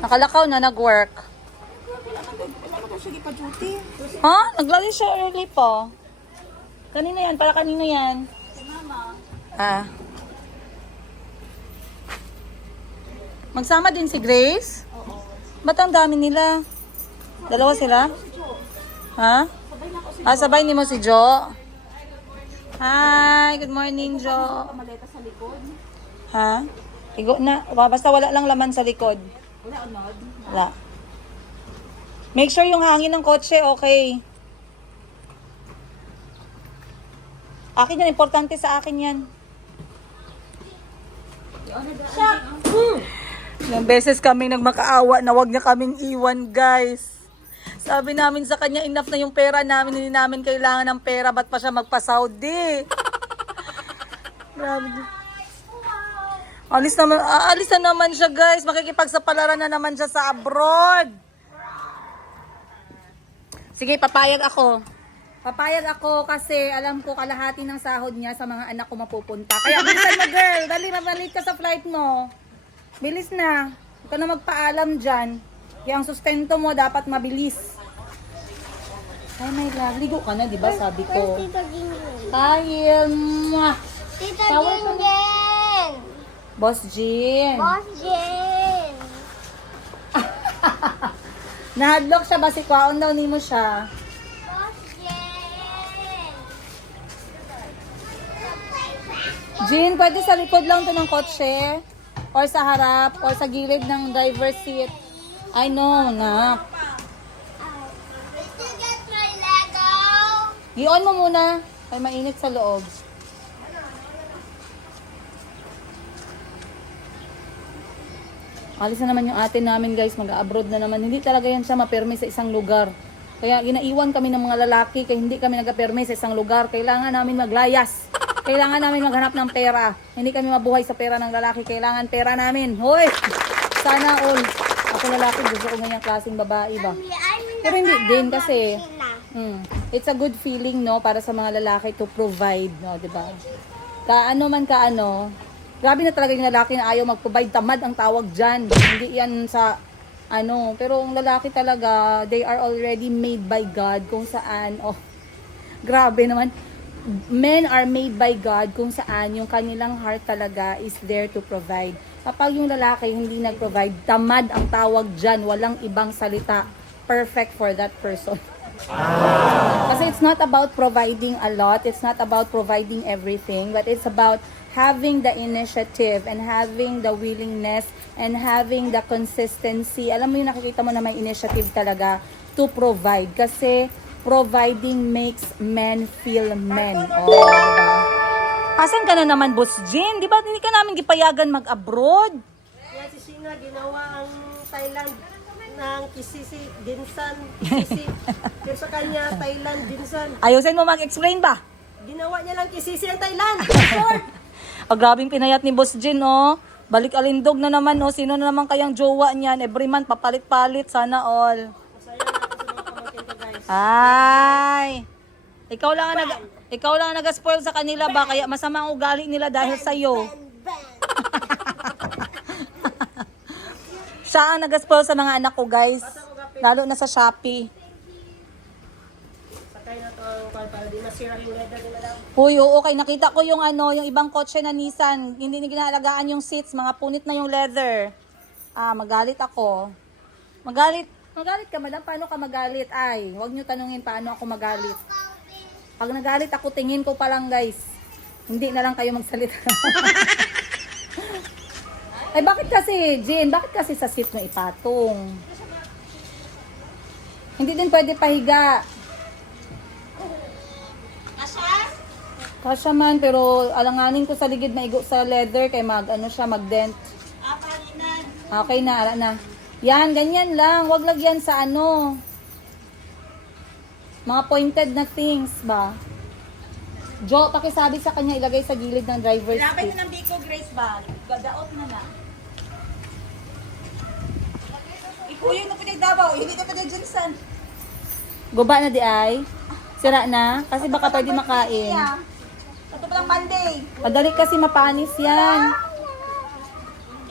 Nakalakaw na nag-work. Ha? Naglalis siya early pa. Kanina yan? Para kanina yan? Ah. Magsama din si Grace? Ba't ang dami nila? Dalawa sila? Ha? Ah, sabay ni mo si Jo? Hi, good morning, Jo. Ha? Igo na. Basta wala lang laman sa likod. Wala. Make sure yung hangin ng kotse, okay. Akin yan, importante sa akin yan. Ilang beses kami nagmakaawa na wag niya kaming iwan, guys. Sabi namin sa kanya, enough na yung pera namin, hindi namin kailangan ng pera, ba't pa siya magpa-Saudi? Grabe. Alis na naman siya, guys. Makikipagsapalaran na naman siya sa abroad. Sige, papayag ako. Papayag ako kasi alam ko kalahati ng sahod niya sa mga anak ko mapupunta. Kaya bilisan mo, girl. Dali, mabalit ka sa flight mo. Bilis na. Huwag ka na magpaalam dyan. Kaya ang sustento mo dapat mabilis. Ay, my love. Ligo ka na, di ba? Sabi ko. Hi, Tita Jen! Boss Jean. Boss Jen! Nahadlock siya ba si Kwaon daw ni mo siya? Boss Jen! Jean, pwede sa likod lang to ng kotse? Or sa harap? Or sa gilid ng driver's seat? I know, nak. Did you get my Lego? I-on mo muna. Ay, mainit sa loob. Alis na naman yung ate namin, guys. Mag-abroad na naman. Hindi talaga yan siya mapermi sa isang lugar. Kaya ginaiwan kami ng mga lalaki kaya hindi kami nag-permi sa isang lugar. Kailangan namin maglayas. Kailangan namin maghanap ng pera. Hindi kami mabuhay sa pera ng lalaki. Kailangan pera namin. Hoy! Sana all. Ako lalaki, gusto ko ganyang klaseng babae ba? Pero hindi din kasi it's a good feeling, no, para sa mga lalaki to provide, no, 'di ba? Kaano man kaano, grabe na talaga yung lalaki na ayaw mag-provide, tamad ang tawag diyan. Hindi yan sa ano, pero ang lalaki talaga, they are already made by God kung saan, oh, grabe naman. Men are made by God kung saan yung kanilang heart talaga is there to provide. Kapag yung lalaki hindi nag-provide, tamad ang tawag dyan, walang ibang salita. Perfect for that person. Kasi it's not about providing a lot, it's not about providing everything, but it's about having the initiative and having the willingness and having the consistency. Alam mo yung nakikita mo na may initiative talaga to provide. Kasi providing makes men feel men. Oh, diba? Asan ka na naman, Boss Jean? Di ba hindi ka namin gipayagan mag-abroad? Kaya si Sina ginawa ang Thailand ng Kisisi, Dinsan, Kisisi. Pero sa kanya, Thailand, Dinsan. Ayusin mo mag-explain ba? Ginawa niya lang Kisisi ang Thailand. Oh, grabing pinayat ni Boss Jean, oh. Balik alindog na naman, oh. Sino na naman kayang jowa niyan? Every month, papalit-palit. Sana all. Masaya na ako sa mga pamangkin ko, guys. Ay! Ikaw lang ang nag-spoil sa kanila ba? Kaya masama ang ugali nila dahil sa iyo. Siya ang nag-spoil sa mga anak ko, guys. Lalo na sa Shopee. Sakay na to ang car para di masira yung leather nila daw. Uy, okay. Nakita ko yung yung ibang kotse na Nissan. Hindi ni ginalagaan yung seats. Mga punit na yung leather. Ah, magalit ako. Magalit ka, madam. Paano ka magalit? Ay, huwag nyo tanungin paano ako magalit. Pag nagalit ako, tingin ko pa lang, guys. Hindi na lang kayo magsalita. Ay, bakit kasi, Jean? Bakit kasi sa seat mo ipatong? Hindi din pwede pahiga. Kasya man, pero alanganin ko sa ligid na igo sa leather kay mag-dent. Okay na, ala na. Yan, ganyan lang. Huwag lagyan sa mga pointed na things ba? Jo, pakisabi sa kanya ilagay sa gilid ng driver's Ilabay seat. mo ng Biko Grace bag. Gadaot na na. Ikuyo na pinagdabaw. Hindi ka taga Johnson. Guba na di ay? Sira na? Kasi baka pwede makain. Ito pa lang Monday. Madali kasi mapanis yan.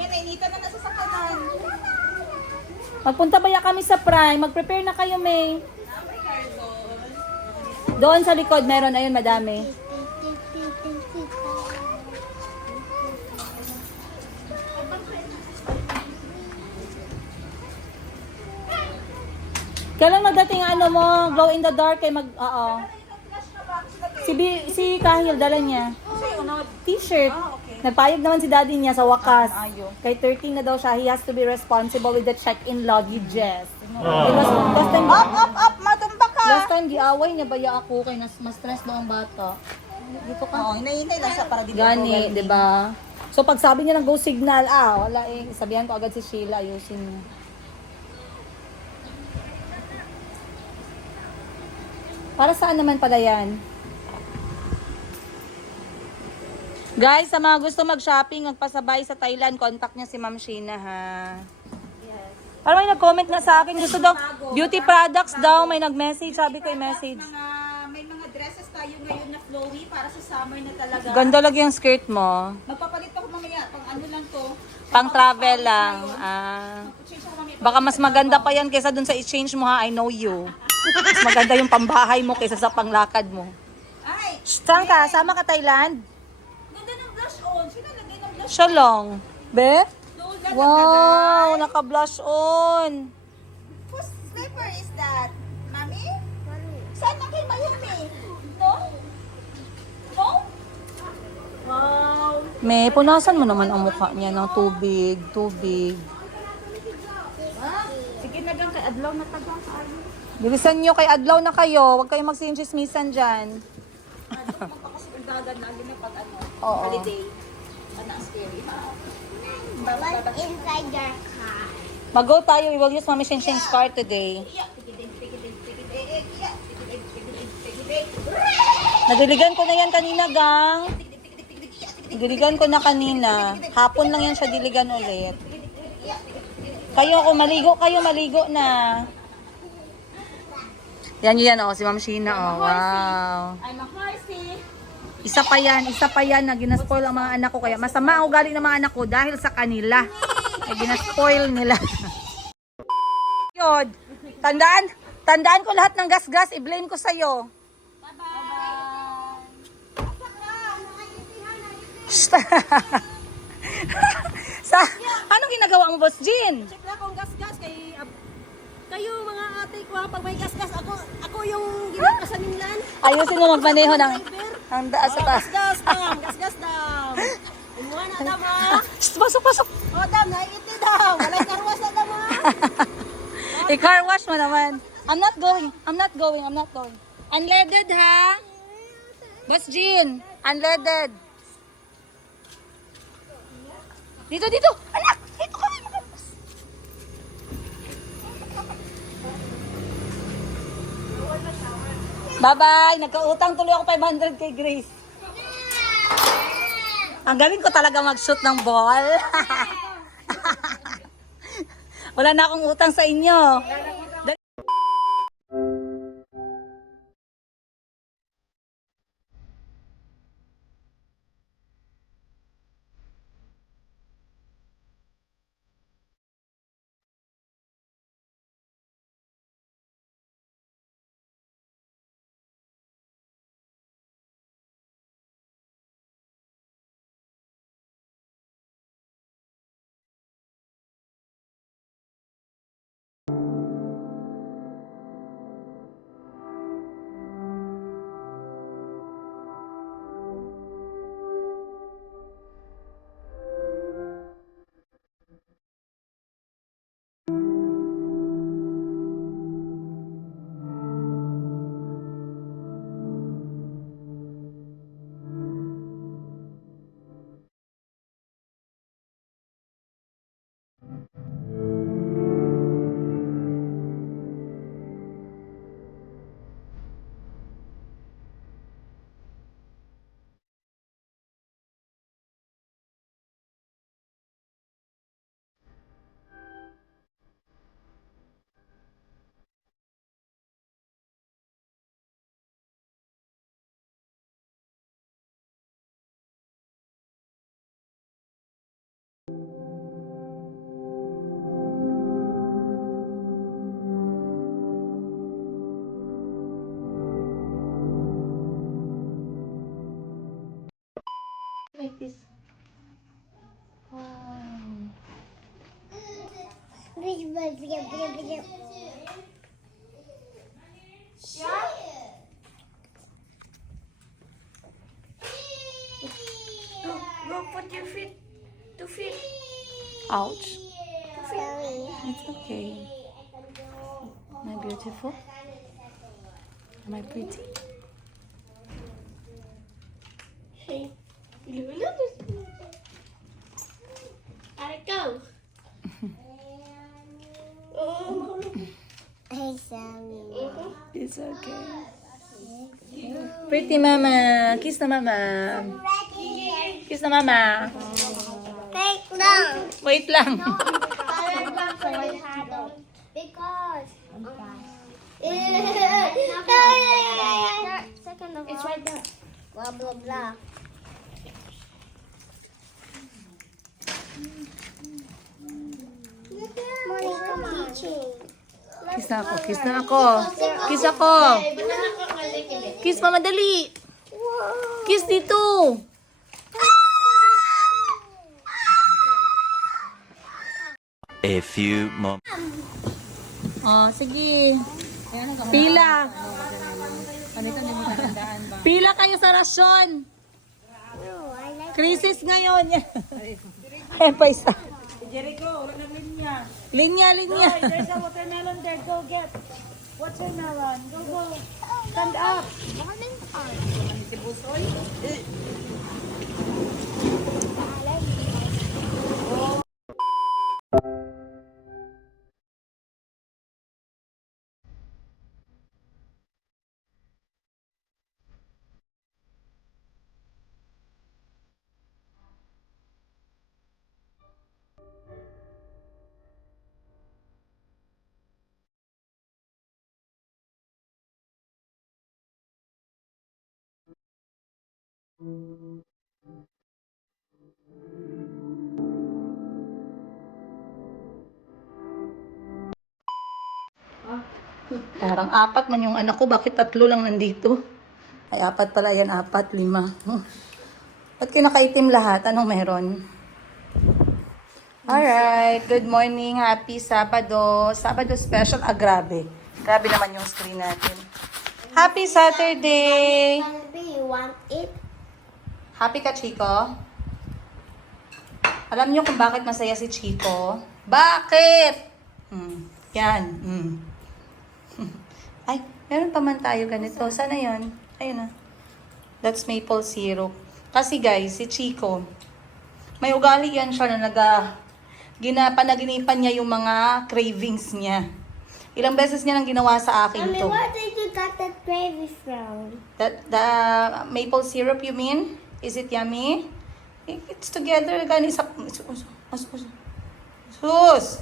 nainitan na nasa sakanan. Magpunta baya kami sa Prime. Mag-prepare na kayo, May. Doon sa likod, meron. Ayun, madami. Kailan magdating ano mo, glow in the dark kay oo. Si Kahil dala niya. T-shirt. Nagpayag naman si daddy niya sa wakas. Kay 13 na daw siya, he has to be responsible with the check-in luggages. Last time, Up! Matumba ka! last time giaway niya baya ako kay mas stress daw ang bata. Dito ka. Oo, hinay-hinay lang siya para di Gani, 'di ba? So pag sabi niya ng go signal, wala eh. Sabihan ko agad si Sheila, ayusin niya. Para saan naman pala yan? Guys, sa mga gusto mag-shopping, magpasabay sa Thailand, contact niya si Ma'am Sheena, ha? Yes. Parang may nag-comment na sa akin, gusto daw, beauty products daw, may nag-message, sabi ko i-message. May mga dresses tayo ngayon na flowy para sa summer na talaga. Ganda lang yung skirt mo. Magpapalit ako mamaya, pang ano lang to. Pang travel lang. Change ako mamaya. Baka mas maganda pa yan kaysa dun sa exchange mo, ha? I know you. Mas maganda yung pambahay mo kaysa sa panglakad mo. Ay! Saan ka? Sama ka Thailand? Ganda ng blush on. Sino lagay ng blush Siya lang. Be? on? Wow, naka-blush on. Whose sniper is that? Mami? Saan na kay Mayumi? No? No? Wow! May, punasan mo naman ang mukha niya ng tubig. Sige na gang kay Adlaw na tagang sa ayo. Bilisan nyo kay Adlaw na kayo. Huwag kayong magsinchismisan dyan. Magpapakasundagan na pag ano, Oo. holiday. Ano ang scary ha? What's inside your car? Mag-go tayo. We will use Mami Shin's car today. Nadiligan ko na yan kanina, gang. Nadiligan ko na kanina. Hapon lang yan siya diligan ulit. Kayo, kung maligo kayo, maligo na. Yan si Ma'am Sheena, wow. I'm a horsey. Isa pa yan na ginaspoil ang mga anak ko. Kaya masama ang ugali ng mga anak ko dahil sa kanila. Ay ginaspoil nila. Yod, tandaan ko lahat ng gas-gas, i-blame ko sa'yo. Sa, anong ginagawa mo, Boss Jean? Check lang kung gas-gas kay kayo mga ate ko ha, pag may gas-gas ako yung ginagasan nila. Ayusin mo magmaneho ng daan sa taas. Gas-gas dam. Imuha na dam ha. Pasok. O dam, naiiti dam. Walay karwas na dam ha. I-car wash mo naman. I'm not going. Unleaded ha? Boss Jean, unleaded. Dito. Anak, dito kami. Bye-bye. Nagkautang tuloy ako 500 kay Grace. Ang galing ko talaga mag-shoot ng ball. Wala na akong utang sa inyo. Go put your feet. 2 feet. Ouch. It's okay. Am I beautiful? Am I pretty? Hey, go. Hey, Sammy. It's okay. Pretty mama. Kiss na mama. Kiss na mama. Wait lang. Wait lang. Because. Second of all. It's right there. Blah, blah, blah. Mommy, come on. Kiss na ako. Kiss na ako. Kiss ako. Kiss mama, dali. Kiss dito. A few moments. Oh, sige. Pila. Pila kayo sa rasyon. Krisis ngayon. Ayan pa isa. Jericho, wala na linya. Linya, linya. There's a watermelon there. Go get watermelon. Go, go. Stand up. Parang apat man yung anak ko. Bakit 3 lang nandito? Ay, 4 pala yan. 4, 5. Ba't kinakaitim lahat? Anong meron? Alright. Good morning. Happy Sabado. Sabado special. Ah, grabe. Grabe naman yung screen natin. Happy Saturday! You want it? Happy ka, Chico? Alam niyo kung bakit masaya si Chico? Bakit? Yan. Ay, meron pa man tayo ganito. Sana yon. Ayun na. That's maple syrup. Kasi guys, si Chico, may ugali yan siya na panaginipan niya yung mga cravings niya. Ilang beses niya nang ginawa sa akin Mommy, to. where did you got that gravy from? The maple syrup, you mean? Is it yummy? It's together. Gani sa... Sus!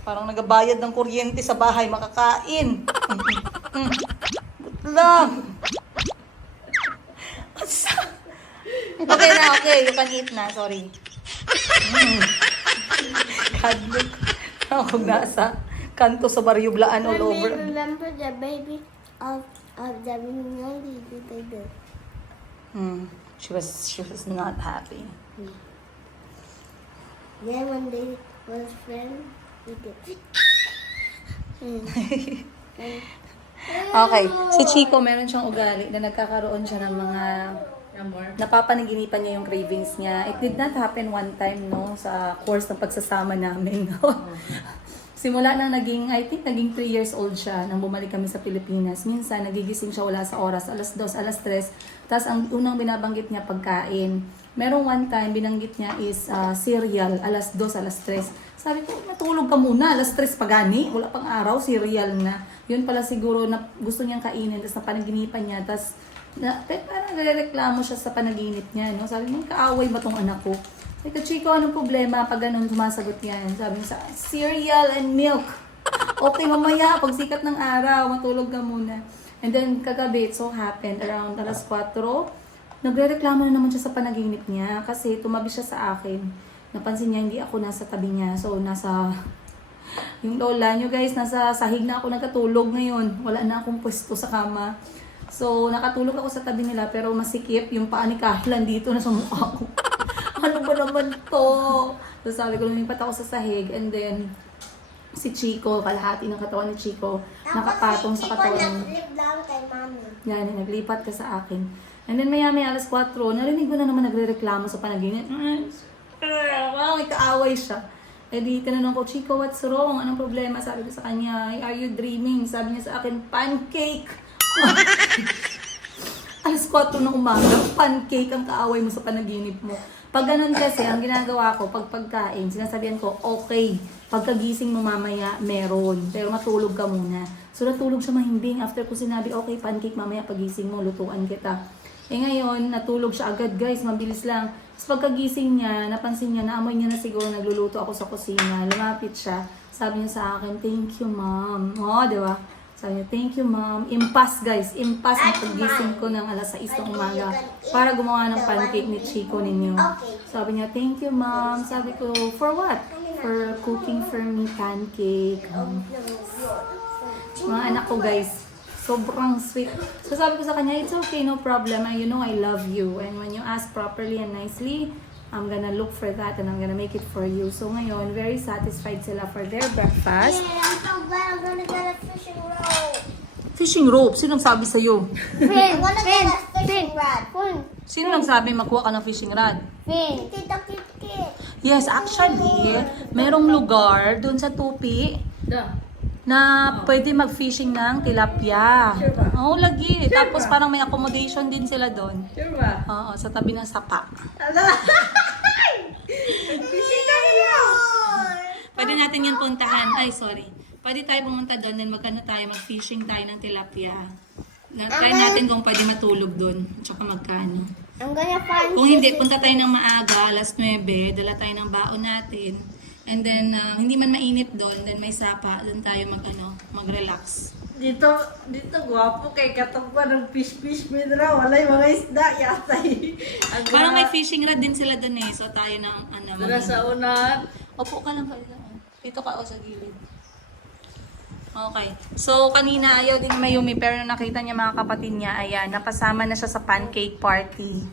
Parang nagabayad ng kuryente sa bahay, makakain. Good lang. Okay na, okay. You can eat na. Sorry. Kadlok. Ako nasa kanto sa Barrio Blaan all Mommy, over. remember the baby of the Minelli baby? She was not happy. Then when they was friends, we did. Okay. Si Chico, meron siyang ugali na nagkakaroon siya ng mga napapanaginipan niya yung cravings niya. It did not happen one time, no, sa course ng pagsasama namin. Simula nang I think naging 3 years old siya nang bumalik kami sa Pilipinas. Minsan, nagigising siya wala sa oras, alas 2, alas 3. Tapos, ang unang binabanggit niya pagkain. Merong one time, binanggit niya is cereal, alas 2, alas 3. Sabi ko, matulog ka muna, alas 3 pagani. Wala pang araw, cereal na. Yun pala siguro na gusto niyang kainin, tapos napanaginipan niya. Tapos, parang nagreklamo siya sa panaginip niya. No? Sabi niya, kaaway ba tong anak ko? Sabi ko, Chico, anong problema? Pag ganun, sumasagot yan. Sabi niya, cereal and milk. Okay, mamaya, pag sikat ng araw, matulog ka muna. And then, kagabi, it so happened, around alas 4, nagrereklamo na naman siya sa panaginip niya kasi tumabi siya sa akin. Napansin niya, hindi ako nasa tabi niya. So, yung lola nyo guys, nasa sahig na ako nagkatulog ngayon. Wala na akong pwesto sa kama. So, nakatulog ako sa tabi nila pero masikip yung paa ni Kahlan dito na sa mukha ko. Ano ba naman to? So, sabi ko, lumipat ako sa sahig and then, si Chico, kalahati ng katawan ni Chico, nakapatong sa katawan. Nag-flip lang kay mami. Yan, naglipat ka sa akin. And then maya-maya alas 4, narinig ko na naman nagre-reklamo sa panaginip. Wow, may kaaway siya. Eh di tinanong ko, Chico, what's wrong? Anong problema? Sabi ko sa kanya, are you dreaming? Sabi niya sa akin, pancake. Alas 4 ng umaga, pancake ang kaaway mo sa panaginip mo. Pag ganun kasi, ang ginagawa ko, pag pagkain, sinasabihan ko, okay, pagkagising mo mamaya, meron. Pero matulog ka muna. So natulog siya mahimbing. After ko sinabi, okay, pancake mamaya pagising mo, lutuan kita. Eh ngayon, natulog siya agad guys, mabilis lang. Tapos pagkagising niya, napansin niya, naamoy niya na siguro nagluluto ako sa kusina. Lumapit siya, sabi niya sa akin, thank you ma'am. Oh, di ba? Sabi niya, thank you ma'am. Impas guys, impas ang pagising ko ng alas 6 ng umaga para gumawa ng pancake ni Chico ninyo. Sabi niya, thank you ma'am. Sabi ko, for what? For cooking for me pancake. Mga anak ko guys, sobrang sweet. So sabi ko sa kanya, it's okay, no problem. You know I love you. And when you ask properly and nicely, I'm gonna look for that and I'm gonna make it for you. So ngayon, very satisfied sila for their breakfast. Yeah, I'm so glad I'm gonna get a fishing rope. Fishing rope? Sino nagsabi sa'yo? I'm gonna get a fishing rod. Sino nagsabi makuha ka ng fishing rod? Tita Kit. Yes, actually, merong lugar doon sa Tupi na pwede mag-fishing ng tilapia. Oo, lagi. Tapos parang may accommodation din sila doon. Sure ba? Oo, sa tabi ng sapa. Fishing ka na! Pwede natin yun puntahan. Ay, sorry. Pwede tayo pumunta doon and mag-fishing tayo ng tilapia. Try natin kung pwede matulog doon. Tsaka magkano. I'm gonna find Kung hindi, punta tayo ng maaga, alas 9, dala tayo ng baon natin. And then, hindi man mainit doon, then may sapa, doon tayo mag-relax. Dito gwapo kay katong pa ng fish me raw. Walay mga isda yatay. Parang may fishing rod din sila doon eh. So tayo ng Dala sa unan. Opo ka lang kayo. Dito ka o sa gilid. Okay. So kanina ayaw din Mayumi pero nung nakita niya mga kapatid niya, ayan, napasama na siya sa pancake party.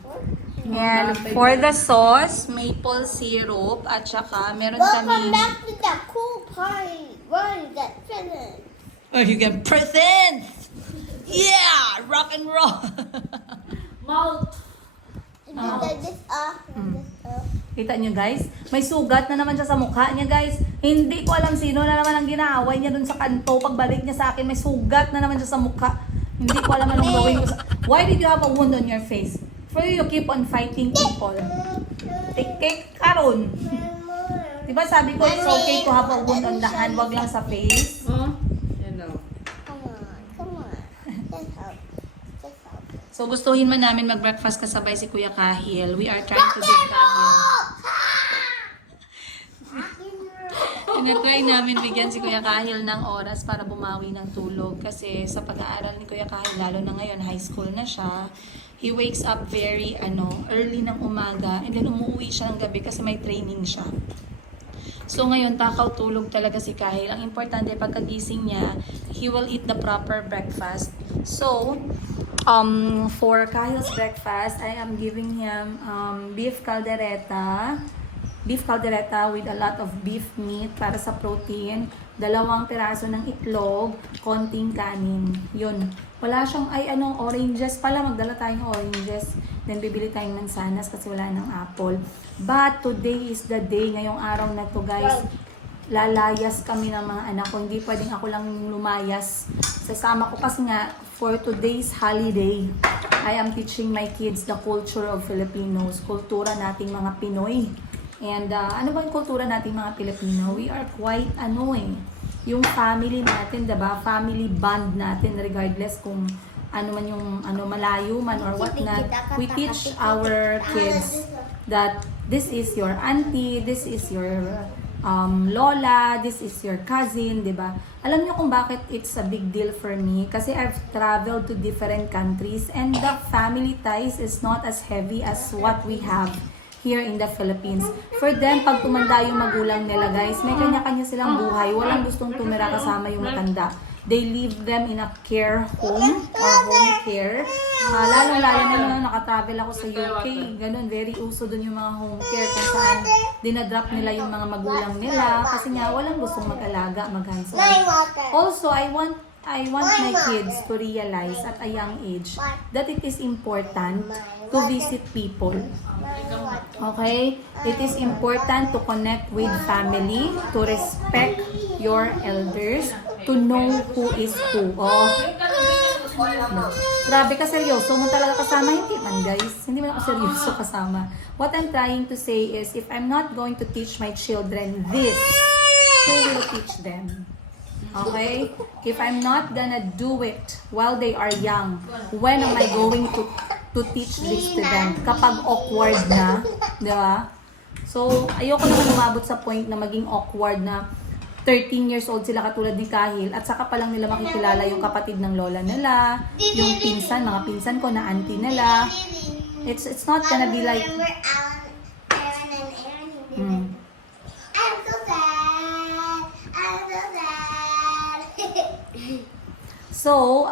And for the sauce, maple syrup at saka meron Welcome kami... back to the cool party. Where is that present? Oh, you get presents! Yeah! Rock and roll! Mouth! This Kita nyo guys, may sugat na naman siya sa mukha niya guys. Hindi ko alam sino na naman ang ginaaway niya dun sa kanto. Pagbalik niya sa akin, may sugat na naman siya sa mukha. Hindi ko alam anong gawin ko. Why did you have a wound on your face? For you keep on fighting people. Tik karon. Diba sabi ko, it's okay to have a wound on the hand, wag lang sa face. Oh, you know. Come on. Just help. So gustuhin man namin mag-breakfast kasabay si Kuya Kahil. We are trying to give Kahil. Tinatry namin bigyan si Kuya Kahil ng oras para bumawi ng tulog. Kasi sa pag-aaral ni Kuya Kahil, lalo na ngayon, high school na siya, he wakes up very early ng umaga and then umuwi siya ng gabi kasi may training siya. So ngayon, takaw tulog talaga si Kahil. Ang importante, pagkagising niya, he will eat the proper breakfast. So, for Kahil's breakfast, I am giving him beef caldereta with a lot of beef meat para sa protein, 2 piraso ng itlog, konting kanin. Yun. Wala siyang, oranges pala, magdala tayong oranges. Then, bibili tayong mansanas kasi wala ng apple. But, today is the day, ngayong araw na to guys, lalayas kami ng mga anak ko. Hindi pwedeng ako lang lumayas. Sasama ko kasi nga, for today's holiday, I am teaching my kids the culture of Filipinos. Kultura nating mga Pinoy. And ano ba yung kultura nating mga Pilipino? We are quite yung family natin, diba? Family bond natin regardless kung ano man yung malayo man or what not. We teach our kids that this is your auntie, this is your lola, this is your cousin, diba? Alam niyo kung bakit it's a big deal for me? Kasi I've traveled to different countries and the family ties is not as heavy as what we have here in the Philippines. For them, pag tumanda yung magulang nila guys, may kanya-kanya silang buhay. Walang gustong tumira kasama yung matanda. They leave them in a care home or home care. Lalo na yung nakatravel ako sa UK. Ganun, very uso dun yung mga home care kung saan dinadrop nila yung mga magulang nila kasi nga walang gustong mag-alaga, mag-hands-on. Also, I want my kids to realize at a young age that it is important to visit people. Okay? It is important to connect with family, to respect your elders, to know who is who. Oh. Grabe ka, seryoso mo talaga kasama? Hindi man, guys. Hindi man ako seryoso kasama. What I'm trying to say is, if I'm not going to teach my children this, who will teach them? Okay? If I'm not gonna do it while they are young, when am I going to teach this to them? Kapag awkward na, di ba? So, ayoko naman umabot sa point na maging awkward na 13 years old sila katulad ni Kahil at saka pa lang nila makikilala yung kapatid ng lola nila, yung pinsan, mga pinsan ko na auntie nila. It's not gonna be like... Remember Aaron and Aaron? I'm so sad. I'm so sad. So,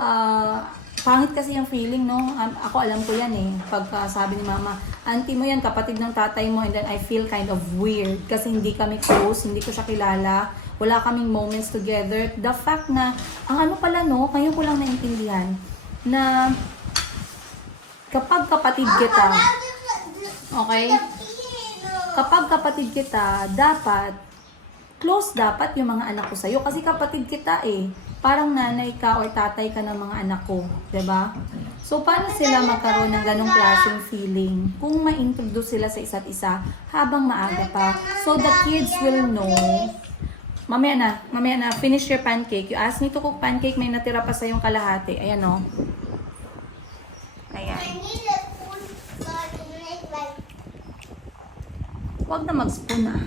pangit kasi yung feeling, no? Ako alam ko yan eh. Pagka sabi ni mama, auntie mo yan, kapatid ng tatay mo, and then I feel kind of weird kasi hindi kami close, hindi ko siya kilala. Wala kaming moments together. The fact na, ang ano pala no, ngayon ko lang naintindihan, na kapag kapatid kita, okay? Kapag kapatid kita, close dapat yung mga anak ko sa'yo. Kasi kapatid kita eh. Parang nanay ka or tatay ka ng mga anak ko. Diba? So, paano sila magkaroon ng ganong klaseng feeling kung ma-introduce sila sa isa't isa habang maaga pa? So, the kids will know. Mamaya na, finish your pancake. You asked me to cook pancake, may natira pa sa yung kalahati. Ayan o. Ayan. I need a spoon so I can make like... Huwag na mag-spoon ah.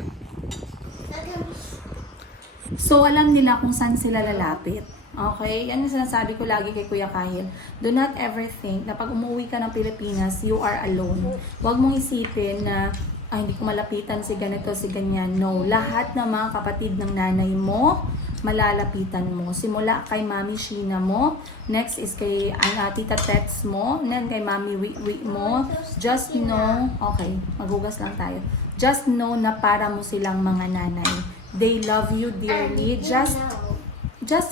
So, alam nila kung saan sila lalapit. Okay? Yan yung sinasabi ko lagi kay Kuya Kahil. Do not ever think na pag umuwi ka ng Pilipinas, you are alone. Huwag mong isipin na hindi ko malapitan si ganito, si ganyan. No, lahat ng mga kapatid ng nanay mo, malalapitan mo. Simula kay Mami Sheena mo, next is kay Tita Tets mo, then kay Mami Wiwi mo. Just know, okay, maghugas lang tayo. Just know na para mo silang mga nanay. They love you dearly. Just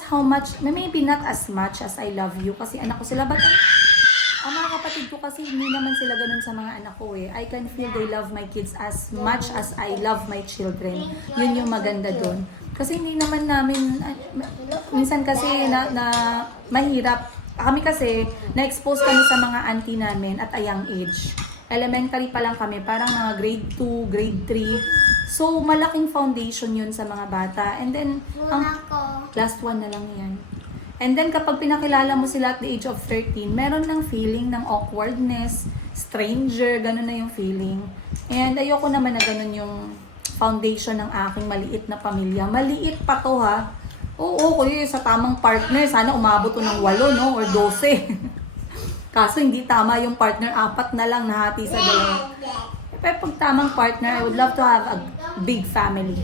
how much, maybe not as much as I love you kasi anak ko sila, but ang mga kapatid ko kasi hindi naman sila ganun sa mga anak ko eh. I can feel they love my kids as much as I love my children. Yun yung maganda doon. Kasi hindi naman namin, minsan kasi na mahirap. Kami kasi, na-expose kami sa mga auntie namin at a young age. Elementary pa lang kami, parang mga grade 2, grade 3. So, malaking foundation yun sa mga bata. And then, last one na lang yan. And then, kapag pinakilala mo sila at the age of 13, meron ng feeling ng awkwardness, stranger, ganun na yung feeling. And ayoko naman na ganun yung foundation ng aking maliit na pamilya. Maliit pa to ha. Oo, kuya, sa tamang partner, sana umabot to ng 8, no? Or 12. Kaso hindi tama yung partner, 4 na lang nahati sa dalawa. Pero pag tamang partner, I would love to have a big family.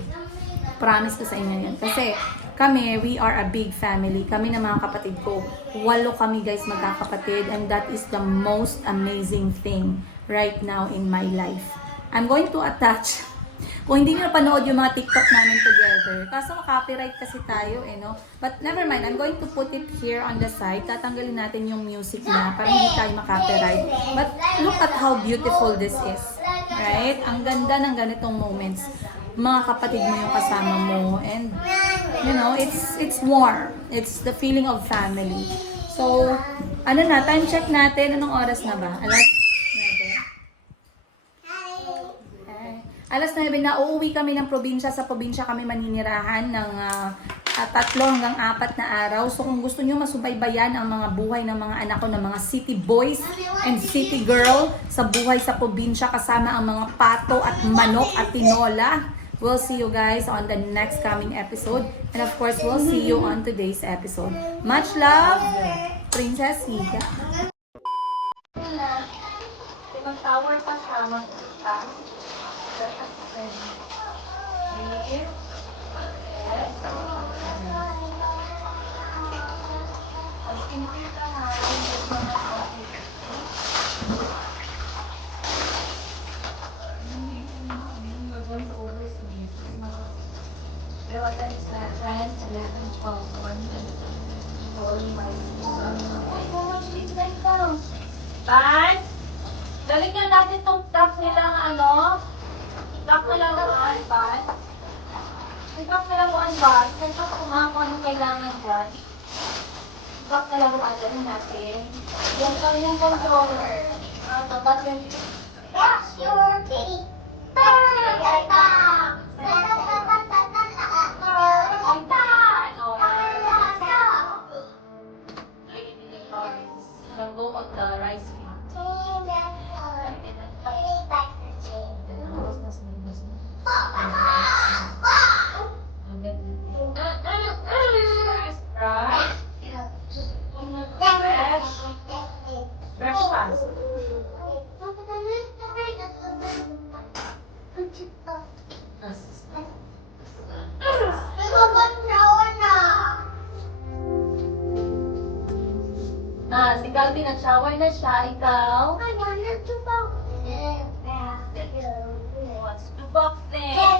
Promise ko sa inyo yan. Kasi kami, we are a big family. Kami na mga kapatid ko. 8 kami guys magkakapatid. And that is the most amazing thing right now in my life. I'm going to attach. Kung hindi nyo napanood yung mga TikTok namin together. Kaso copyright kasi tayo eh, no? But never mind, I'm going to put it here on the side. Tatanggalin natin yung music niya para hindi tayo makopyright. But look at how beautiful this is. Right? Ang ganda ng ganitong moments. Mga kapatid mo yung kasama mo. And, you know, it's warm. It's the feeling of family. So, ano na, time check natin. Anong oras na ba? Alas 9 na, uuwi kami ng probinsya. Sa probinsya kami maninirahan ng 3 hanggang 4 na araw. So kung gusto nyo masubaybayan ang mga buhay ng mga anak ko, ng mga city boys and city girl sa buhay sa probinsya kasama ang mga pato at manok at tinola, we'll see you guys on the next coming episode. And of course, we'll see you on today's episode. Much love, Princess Higa. Tower pa sama. Thank you. Ibang nalamuan ba? Saan pa kumahan kung anong kailangan dyan? Ibang nalamuan dyan natin. Yan pa yung controller. Tapat yung... What's your paper? Let go of the rice pan. Breakfast. Si Calvin nag-shower na siya. Ikaw? What's the box there?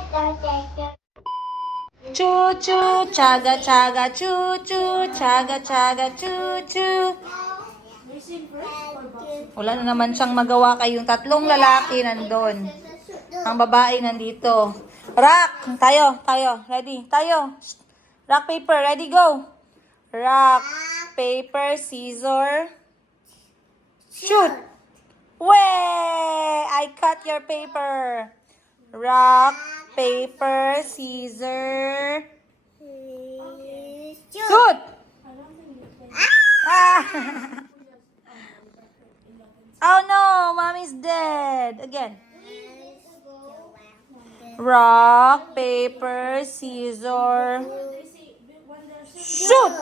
Choo-choo, chaga-chaga, choo-choo, chaga-chaga, choo-choo. Wala na naman siyang magawa kayong tatlong lalaki nandun. Ang babae nandito. Rock! Tayo. Ready? Tayo. Rock, paper. Ready, go. Rock, paper, scissor. Shoot! Way! I cut your paper. Rock, paper, scissor. Shoot! Ah! Oh no, mommy's dead. Again. Rock, paper, scissor. Shoot!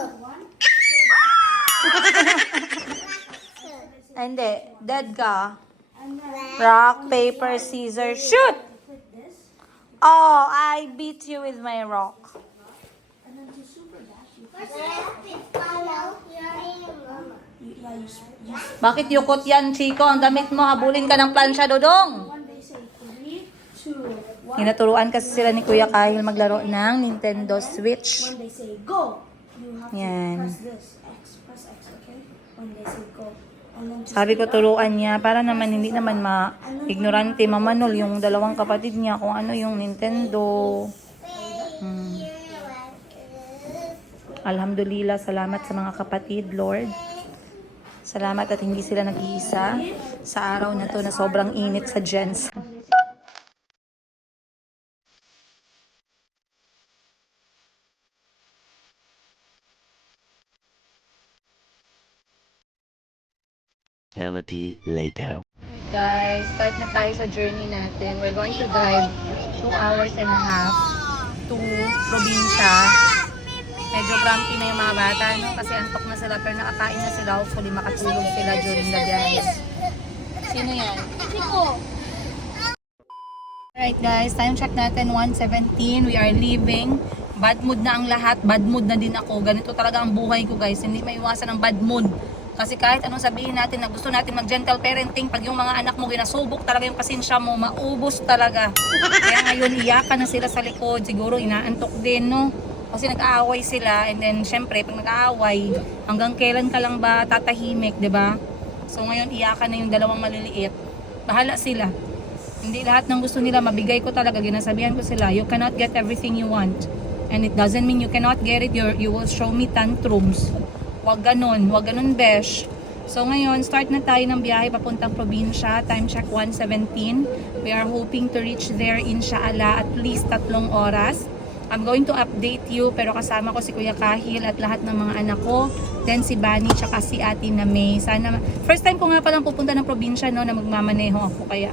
Hindi, dead ka. Rock, paper, scissor, shoot! Oh, I beat you with my rock. Bakit yukot yan, Chico? Ang damit mo, habulin ka ng plansya, Dodong. Tinaturuan kasi sila ni Kuya Kahil maglaro ng Nintendo Switch. When they say go, you have Yan. to press this. Press X, okay? When they say go. And then just Sabi ko turuan niya para naman hindi naman ma-ignorante mamanol yung dalawang kapatid niya kung ano yung Nintendo. Alhamdulillah, salamat sa mga kapatid, Lord. Salamat at hindi sila nag-iisa sa araw na to na sobrang init sa Jensen. Eternity later. Guys, start na tayo sa journey natin. We're going to drive 2 hours and a half to probinsya. Medyo grumpy na yung mga bata, no? Kasi antok na sila, pero nakakain na sila. Hopefully makatulog sila during the biyahe. Sino yan? Alright guys, time check natin 1:17. We are leaving. Bad mood na ang lahat. Bad mood na din ako. Ganito talaga ang buhay ko guys. Hindi maiwasan ang bad mood. Kasi kahit anong sabihin natin na gusto natin mag-gentle parenting, pag yung mga anak mo ginasubok talaga yung pasensya mo, maubos talaga. Kaya ngayon iyakan na sila sa likod. Siguro inaantok din, no? Kasi nag-aaway sila and then syempre pag nag-aaway, hanggang kailan ka lang ba tatahimik, 'di ba? So ngayon iyakan na yung dalawang maliliit. Bahala sila. Hindi lahat ng gusto nila mabigay ko talaga. Ginasabihan ko sila, you cannot get everything you want. And it doesn't mean you cannot get it. You will show me tantrums. Wag ganun, besh. So ngayon, start na tayo ng biyahe papuntang probinsya. Time check 1:17. We are hoping to reach there inshallah at least 3 oras. I'm going to update you, pero kasama ko si Kuya Kahil at lahat ng mga anak ko. Then si Bani tsaka si Ate na May. Sana, first time ko nga palang pupunta ng probinsya, no, na magmamaneho ako. Kaya,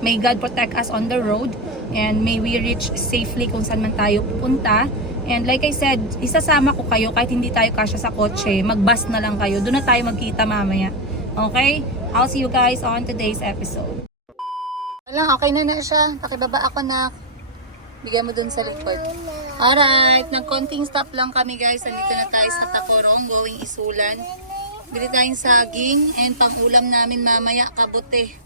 may God protect us on the road. And may we reach safely kung saan man tayo pupunta. And like I said, isasama ko kayo kahit hindi tayo kasya sa kotse. Mag-bus na lang kayo. Doon na tayo magkita mamaya. Okay? I'll see you guys on today's episode. Wala, okay na siya. Pakibaba ako na. Bigyan mo dun sa likod. Alright, nag-konting stop lang kami guys. Nandito na tayo sa Tacorong, going Isulan. Bili tayong saging and pang-ulam namin mamaya, kabote.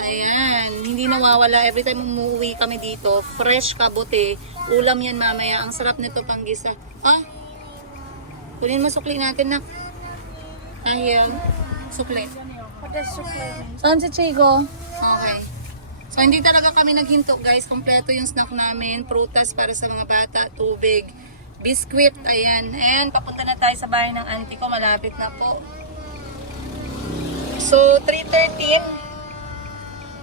Ayan, hindi nawawala. Every time umuwi kami dito, fresh kabote. Ulam yan mamaya. Ang sarap nito panggisa. Ah, kunin mo sukli natin na. Ayan, sukli. What does chocolate mean? Saan si Chigo? Okay. So hindi talaga kami naghinto guys, kompleto yung snack namin, prutas para sa mga bata, tubig, biskwit, ayan. And papunta na tayo sa bahay ng auntie ko, malapit na po. So 3:13,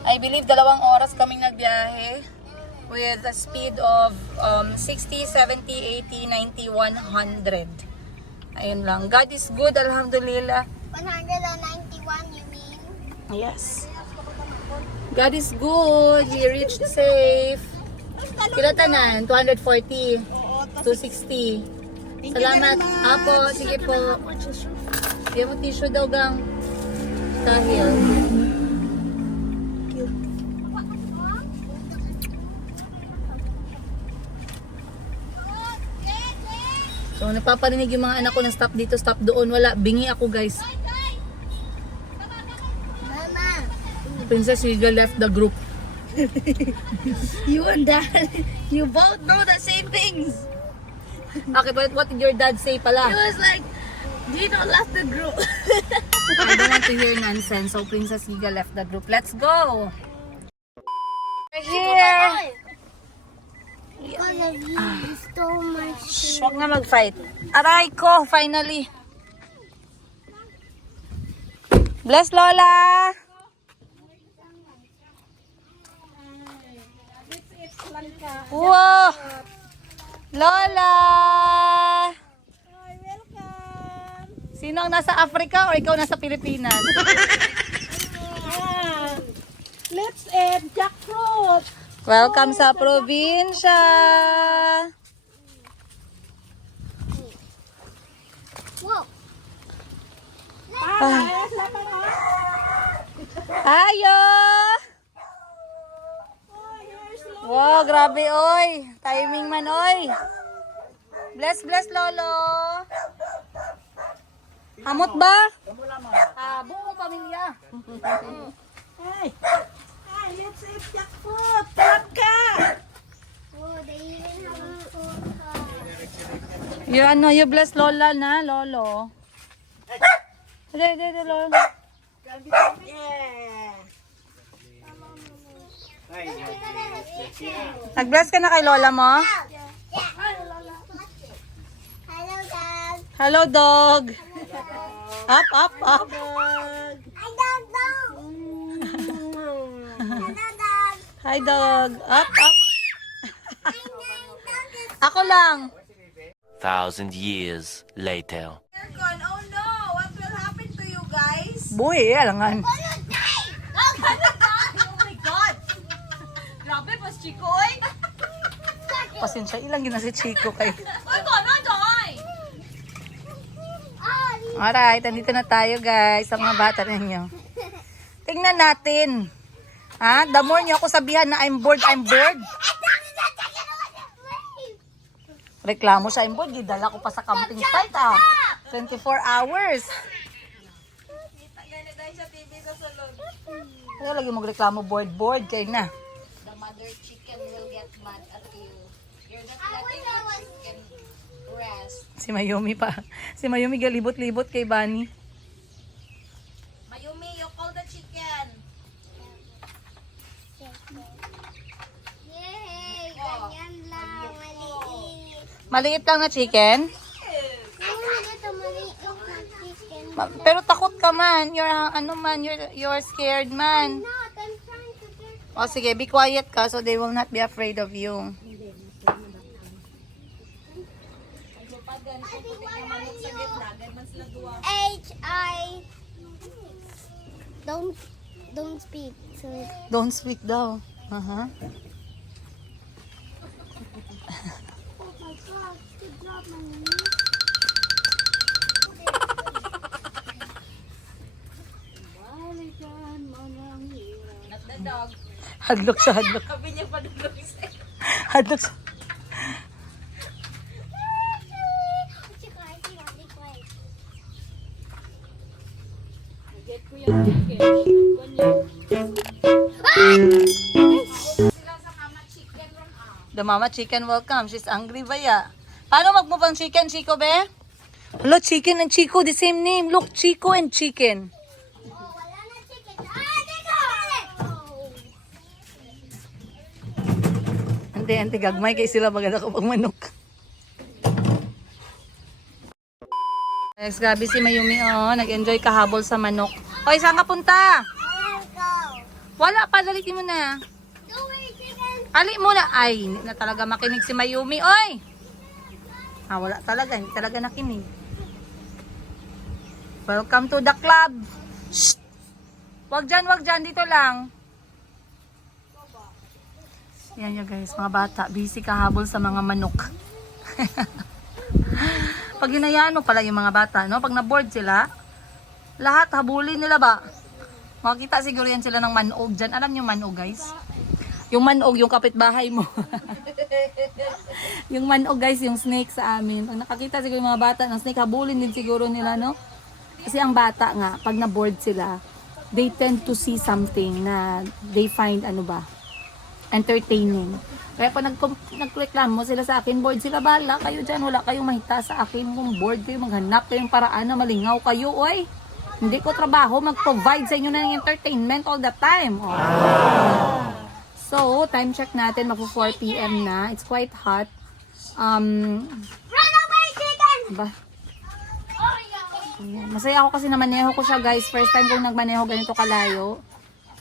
I believe 2 oras kaming nagbiyahe with a speed of 60, 70, 80, 90, 100. Ayun lang. God is good, alhamdulillah. 191, you mean? Yes. God is good. We reached safe. Kila tanan? 240. 260. Salamat. Apo, sige po. Sige mo tissue daw gang. Dahil. So, napaparinig yung mga anak ko na stop dito, stop doon. Wala. Bingi ako guys. Mama. Princess Eagle left the group. You and Dad, you both know the same things. Okay, but what did your dad say pala? He was like, Gino left the group. I don't want to hear nonsense. So Princess Eagle left the group. Let's go! We're here! Because of you, you stole my Shh, wag nga mag-fight. Aray ko, finally. Bless Lola! Wow! Lola! Sino ang nasa Africa or ikaw nasa Pilipinas? Let's eat jackfruit. Welcome sa probinsya! Whoa. Ayo! Wow, grabe oy. Timing man oy. Bless, bless lolo. Hamot ba? Buong pamilya. Hey, let's eat jackfruit. Tawag ka. Oh, they even have a food car. You bless lola na, lolo. Dede, lolo. Yeah. Nag-bless ka na kay lola mo? Hello, Dad. Hello, dog. Up, up, up. I don't know. Hello, Dad. Hi, dog. Up, up. My name is Ako lang. 1,000 years later. Aircon, oh no! What will happen to you guys? Buhay, alangan. Oh my God! Grabe, mas chikoy! Pasensya, ilang gina si Chico kay. Uy, kono, Joy! Alright, andito na tayo guys, sa mga bata ninyo. Tingnan natin. Ha? The more nyo ako sabihan na I'm bored, I'm bored. Reklamo siya, I'm bored. Gidala ko pa sa camping site ah. 24 hours. Ganit tayo sa TV sa salon. Kaya lagi magreklamo bored kayo na. The mother chicken will get mad at you. You're not letting the chicken rest. Si Mayumi pa. Si Mayumi galibot-libot kay Bunny. Mayumi, you call the chicken. Yay! Ganyan lang. Maliit. Maliit lang na chicken. Ano ito maliit na chicken? Pero takot ka man. You're scared man. Not. I'm trying to get... O sige, be quiet ka so they will not be afraid of you. H.I. Don't speak. So Don't speak daw. Uh-huh. oh my God! Good job, Mami. Not the dog. Hadlok siya, hadlok. Sabi niya pa dulog isa. Hadlok siya. The mama chicken will come. She's angry ba ya? Paano magmupang chicken, Chico, be? Hello, chicken and Chico, the same name. Look, Chico and chicken. Oh, wala na chicken. Ah, dito! ante gagmay kay sila maganda ko pag manok. Guys, grabe si Mayumi nag-enjoy kahabol sa manok. Hoy, saan ka punta? Wala pa, dalitin mo na. Ali muna. Ay, hindi na talaga makinig si Mayumi. Oy! Wala talaga, hindi talaga nakinig. Welcome to the club. Shh! Wag dyan, dito lang. Yan yun guys, mga bata, busy kahabol sa mga manok. Pag hinayaan mo pala yung mga bata, no? Pag na-board sila, lahat habulin nila ba? Makikita siguro yan sila ng manog dyan. Alam niyo manog guys? Yung manog, yung kapitbahay mo. Yung manog guys, yung snake sa amin. Pag nakakita siguro yung mga bata ng snake, habulin din siguro nila, no? Kasi ang bata nga, pag na-board sila, they tend to see something na they find, entertaining. Kaya pag nagreklamo sila sa akin, bored sila, bala kayo dyan, wala kayong mahita sa akin. Kung bored kayo, maghanap kayong paraan na malingaw kayo, oy. Hindi ko trabaho, mag-provide sa inyo ng entertainment all the time. So, time check natin, magpo 4 PM na. It's quite hot. Ba? Ayan. Masaya ako kasi namaneho ko siya guys. First time kong nagmaneho ganito kalayo.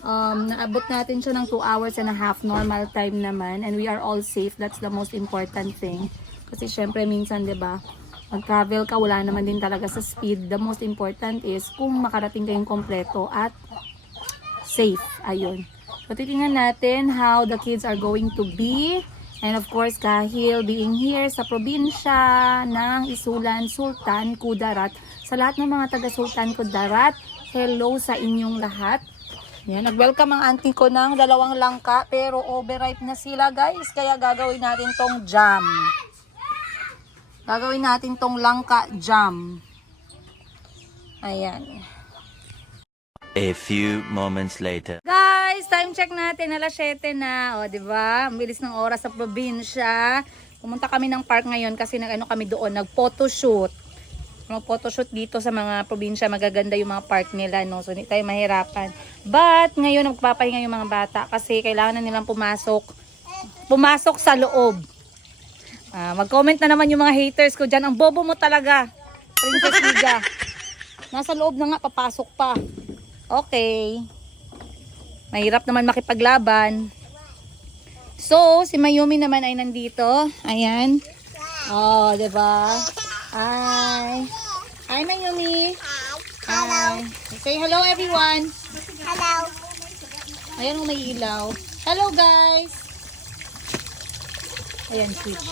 Naabot natin siya ng 2.5 hours normal time naman, and we are all safe. That's the most important thing, kasi syempre minsan 'di ba, mag-travel ka, wala naman din talaga sa speed. The most important is kung makarating kayong kompleto at safe. Ayun, so titingnan natin how the kids are going to be, and of course Kahil being here sa probinsya ng Isulan, Sultan Kudarat. Sa lahat ng mga taga Sultan Kudarat, hello sa inyong lahat. Yan, nag-welcome ang auntie ko ng 2 langka, pero overripe na sila guys, kaya gagawin natin tong jam. Gagawin natin tong langka jam. Ayan. A few moments later. Guys, time check natin, alas 7 na. O, diba? Ang bilis ng oras sa probinsya. Pumunta kami ng park ngayon kasi kami doon, nag-photoshoot. Mag-photoshoot dito sa mga probinsya, magaganda yung mga park nila, no? So, hindi tayo mahirapan. But, ngayon, magpapahinga yung mga bata kasi kailangan na nilang pumasok sa loob. Mag-comment na naman yung mga haters ko dyan. Ang bobo mo talaga, Princess Liga. Nasa loob na nga, papasok pa. Okay. Mahirap naman makipaglaban. So, si Mayumi naman ay nandito. Ayan. Oh, diba? Hi. Hi, Mayumi. Hi. Say hello, everyone. Hello. Ayan, may ilaw. Hello, guys. Ayan, switch.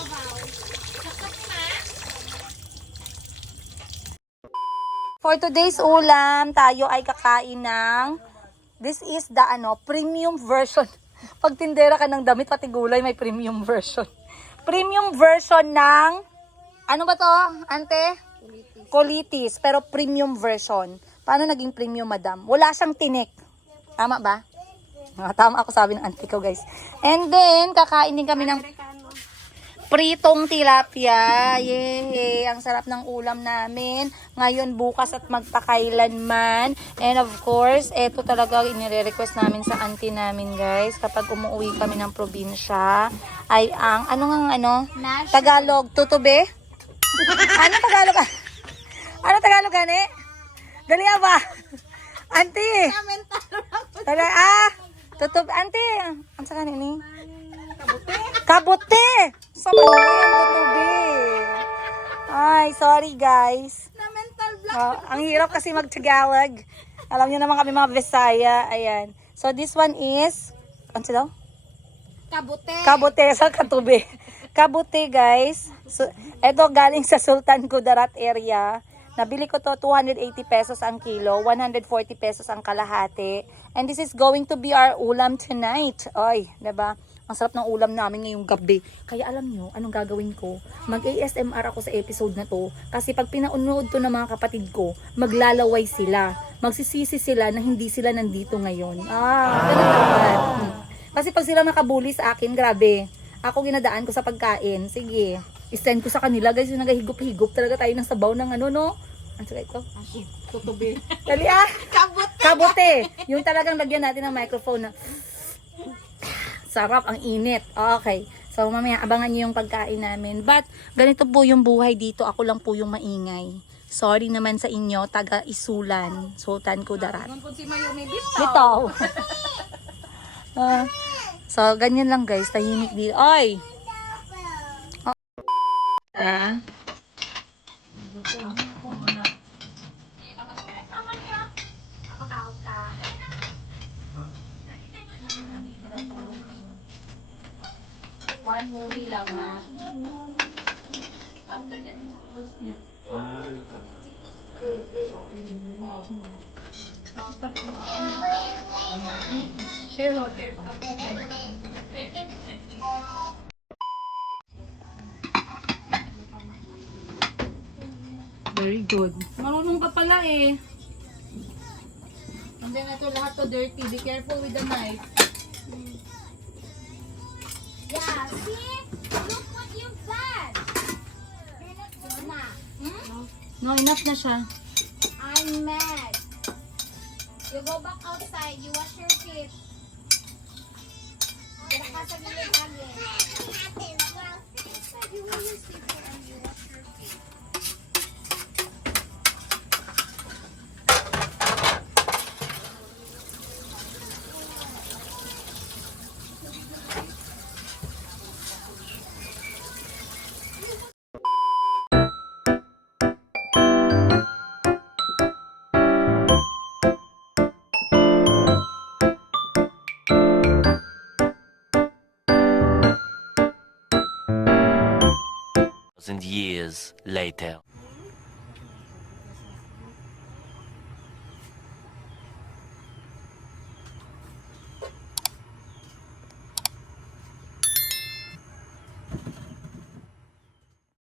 For today's ulam, tayo ay kakain ng, this is the premium version. Pag tindera ka ng damit, pati gulay, may premium version. Premium version ng, ano ba to, ante? Colitis. Pero premium version. Paano naging premium, madam? Wala siyang tinik. Tama ba? Tama ako sabi ng auntie ko, guys. And then, kakain din kami ng pritong tilapia. Yay! Ang sarap ng ulam namin. Ngayon, bukas at magpakailanman. And of course, eto talaga inire-request namin sa auntie namin, guys. Kapag umuwi kami ng probinsya, ay ang, Tagalog, tutube? Ano Tagalog? Ano Tagalog, gani? Dali ba? Auntie! Dali, tutube, auntie! Ang sa kanini? Kabote! Sa mga yung tutubi. Ay, sorry guys. Ang hirap kasi mag-Tagalog. Alam niyo naman kami mga Visaya. Ayan. So this one is, ano daw? Kabote. Kabote sa katubi. Kabote guys. So, ito galing sa Sultan Kudarat area. Nabili ko to 280 pesos ang kilo, 140 pesos ang kalahati. And this is going to be our ulam tonight. Oy, diba? Ang sarap ng ulam namin ngayong gabi. Kaya alam nyo, anong gagawin ko? Mag-ASMR ako sa episode na to. Kasi pag pinaunood to ng mga kapatid ko, maglalaway sila. Magsisisi sila na hindi sila nandito ngayon. Ganun naman. Kasi pag sila nakabuli sa akin, grabe. Ako ginadaan ko sa pagkain. Sige, isend ko sa kanila. Guys, yung nagahigop-higop talaga tayo ng sabaw ng no? Ano sa ito? Tutubi. Dali Kabote! Kabote! Yung talagang lagyan natin ng microphone na sarap, ang init. Okay. So, mamaya, abangan niyo yung pagkain namin. But, ganito po yung buhay dito. Ako lang po yung maingay. Sorry naman sa inyo, taga Isulan, Sultan Kudarat. Bitaw. So, ganyan lang guys. Tahimik di. Oy! One movie lang ha. Very good. Marunong ka pala eh. And then ito lahat to dirty. Be careful with the knife. Yeah, see? Look what you've done. Mama, No, enough na siya. I'm mad. You go back outside, you wash your feet. Kaya ka sa gilid lagi. You wash your feet and you wash your feet. Thousand years later.